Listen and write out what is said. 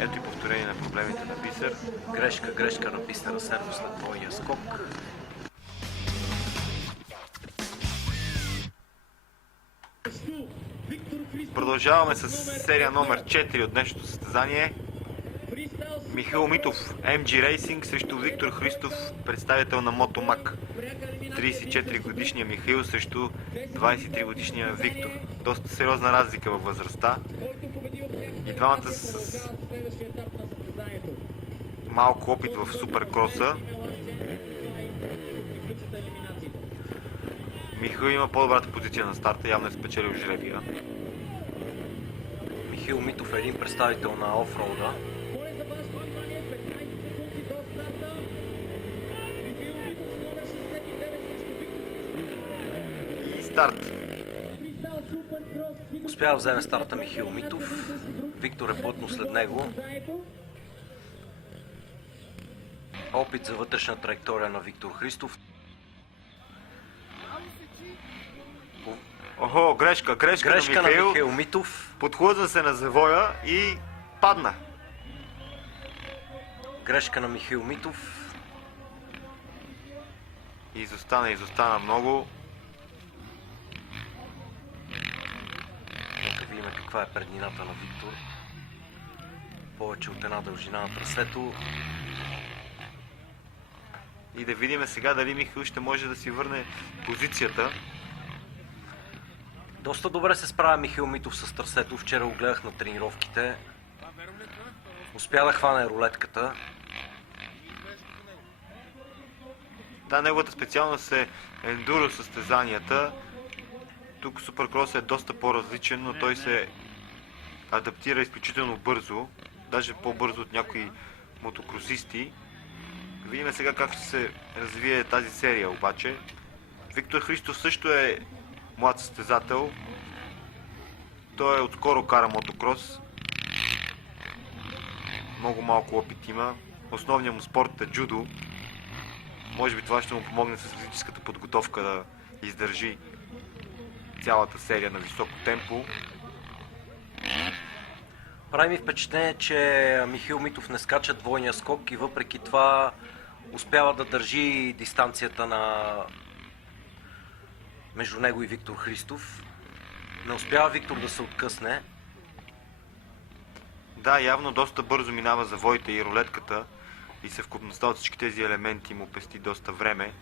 Ето и повторение на проблемите на Бисер. Грешка на Бисера Серво след двойния скок. Продължаваме с серия номер 4 от днешното състезание. Михаил Митов, MG Racing срещу Виктор Христов, представител на Мотомак. 34 годишния Михаил срещу 23 годишния Виктор. Доста сериозна разлика във възрастта. И двамата с малко опит в суперкроса. Михаил има по-добрата позиция на старта, явно е спечелил жребия. Михаил Митов е един представител на офроуда. И старт. Успява да вземе старта Михаил Митов. Виктор е плътно след него. Опит за вътрешна траектория на Виктор Христов. Охо, грешка на Михаил Митов. Подхлъзна се на завоя и падна. Грешка на Михаил Митов. Изостана много. Нека видим каква е преднината на Виктор. Повече от една дължина на трасето. И да видим сега дали Михаил ще може да си върне позицията. Доста добре се справя Михаил Митов с трасето. Вчера го гледах на тренировките. Успя да хване рулетката. Да, неговата специалност е ендуро състезанията. Тук суперкрос е доста по-различен, но той се адаптира изключително бързо. Даже по-бързо от някои мотокросисти. Видим сега как ще се развие тази серия обаче. Виктор Христов също е млад състезател. Той отскоро кара мотокрос. Много малко опит има. Основният му спорт е джудо. Може би това ще му помогне с физическата подготовка да издържи цялата серия на високо темпо. Прави ми впечатление, че Михаил Митов не скача двойния скок и въпреки това успява да държи дистанцията между него и Виктор Христов. Не успява Виктор да се откъсне. Да, явно доста бързо минава завоите и рулетката и съвкупността от всички тези елементи му пести доста време.